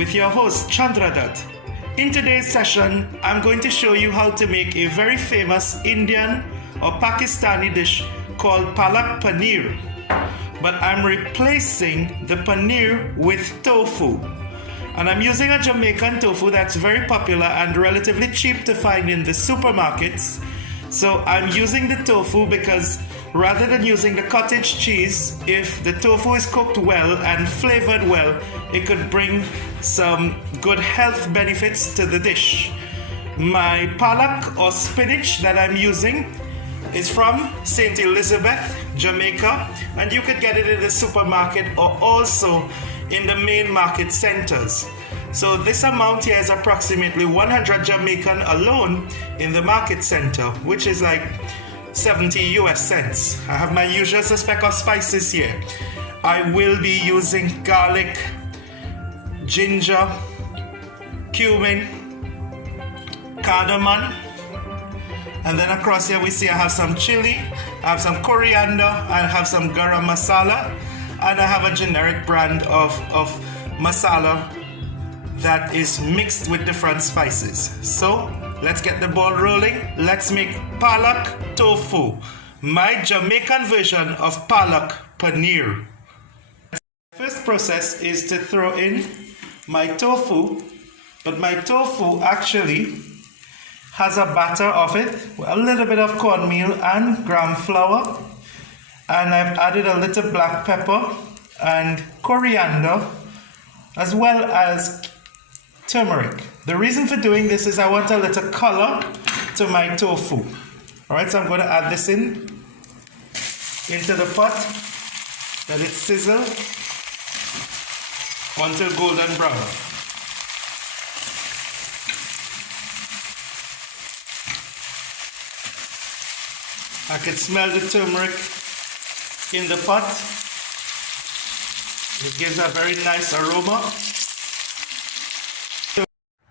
with your host Chandra Dutt. In today's session, I'm going to show you how to make a very famous Indian or Pakistani dish called Palak Paneer. But I'm replacing the paneer with tofu. And I'm using a Jamaican tofu that's very popular and relatively cheap to find in the supermarkets. So I'm using the tofu because rather than using the cottage cheese, if the tofu is cooked well and flavored well, it could bring some good health benefits to the dish. My pallak or spinach that I'm using is from St. Elizabeth, Jamaica, and you could get it in the supermarket or also in the main market centers. So this amount here is approximately 100 Jamaican alone in the market center, which is like 70 US cents. I have my usual suspect of spices here. I will be using garlic, ginger, cumin, cardamom, and then across here we see I have some chili, I have some coriander, I have some garam masala, and I have a generic brand of masala that is mixed with different spices. So let's get the ball rolling. Let's make Palak Tofu, my Jamaican version of Palak Paneer. First process is to throw in my tofu, but my tofu actually has a batter of it, a little bit of cornmeal and gram flour, and I've added a little black pepper and coriander as well as turmeric. The reason for doing this is I want a little color to my tofu. Alright, so I'm going to add this into the pot, let it sizzle until golden brown. I can smell the turmeric in the pot. It gives a very nice aroma.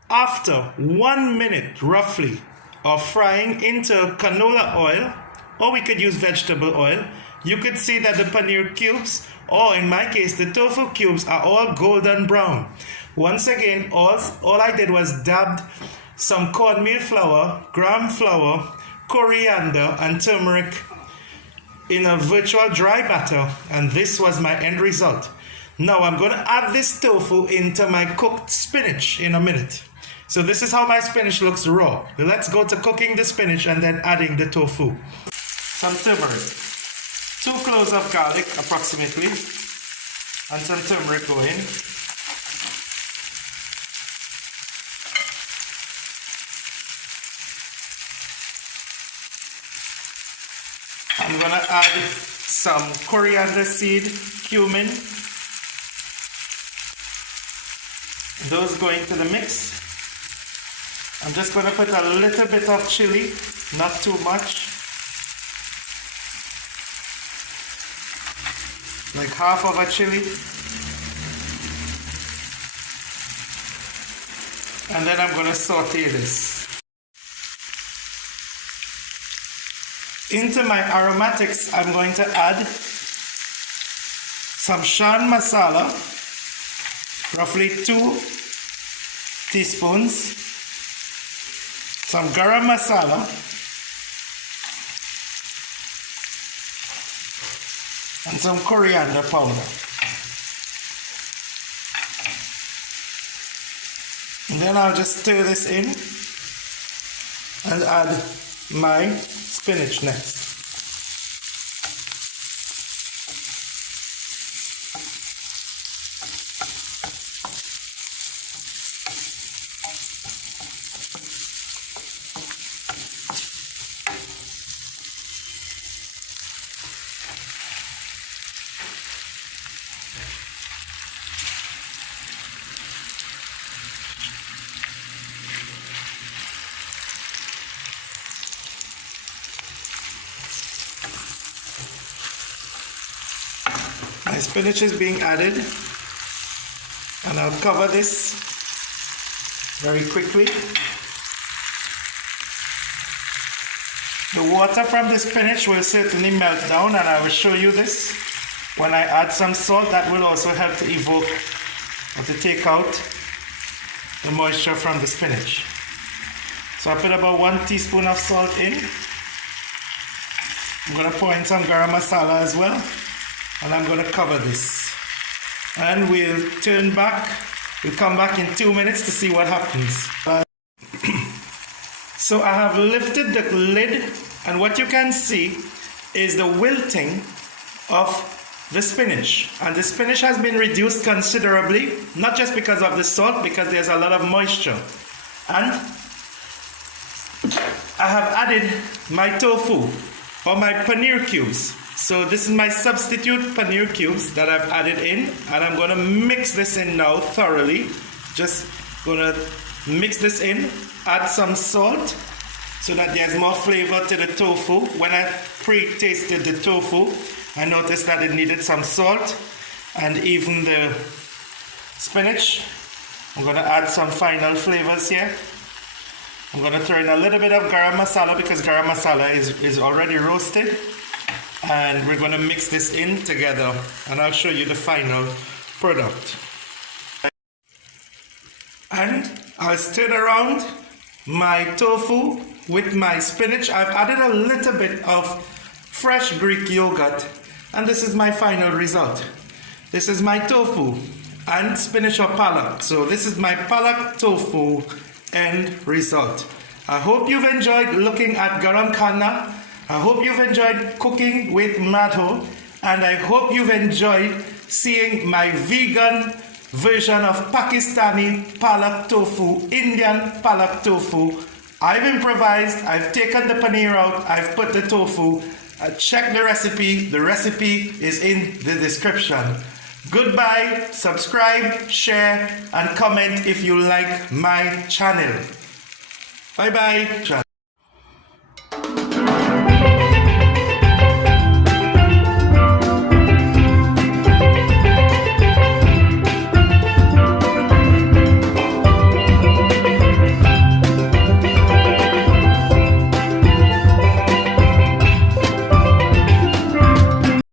After 1 minute roughly of frying into canola oil, or we could use vegetable oil, you could see that the paneer cubes, or in my case the tofu cubes, are all golden brown. Once again, all I did was dabbed some cornmeal flour, gram flour, coriander and turmeric in a virtual dry batter, and this was my end result. Now I'm going to add this tofu into my cooked spinach in a minute. So this is how my spinach looks raw. Let's go to cooking the spinach and then adding the tofu. Some turmeric, 2 cloves of garlic approximately, and some turmeric go in. I'm going to add some coriander seed, cumin. Those go into the mix. I'm just going to put a little bit of chili, not too much. Like half of a chili. And then I'm going to saute this. Into my aromatics, I'm going to add some shan masala, roughly 2 teaspoons, some garam masala, and some coriander powder. And then I'll just stir this in and add my spinach next. My spinach is being added, and I'll cover this very quickly. The water from the spinach will certainly melt down, and I will show you this when I add some salt. That will also help to evoke or to take out the moisture from the spinach. So I put about 1 teaspoon of salt in. I'm going to pour in some garam masala as well. And I'm going to cover this. And we'll turn back. We'll come back in 2 minutes to see what happens. So I have lifted the lid, and what you can see is the wilting of the spinach. And the spinach has been reduced considerably, not just because of the salt, because there's a lot of moisture. And I have added my tofu, or my paneer cubes. So this is my substitute paneer cubes that I've added in, and I'm going to mix this in now thoroughly. Just going to mix this in, add some salt so that there's more flavor to the tofu. When I pre-tasted the tofu, I noticed that it needed some salt, and even the spinach. I'm going to add some final flavors here. I'm going to throw in a little bit of garam masala because garam masala is already roasted. And we're going to mix this in together, and I'll show you the final product. And I'll stir around my tofu with my spinach. I've added a little bit of fresh Greek yogurt, and this is my final result. This is my tofu and spinach or pallak. So this is my pallak tofu end result. I hope you've enjoyed looking at garam khana. I hope you've enjoyed cooking with Madho, and I hope you've enjoyed seeing my vegan version of Pakistani Palak tofu, Indian Palak tofu. I've improvised, I've taken the paneer out, I've put the tofu. Check the recipe is in the description. Goodbye, subscribe, share, and comment if you like my channel. Bye bye.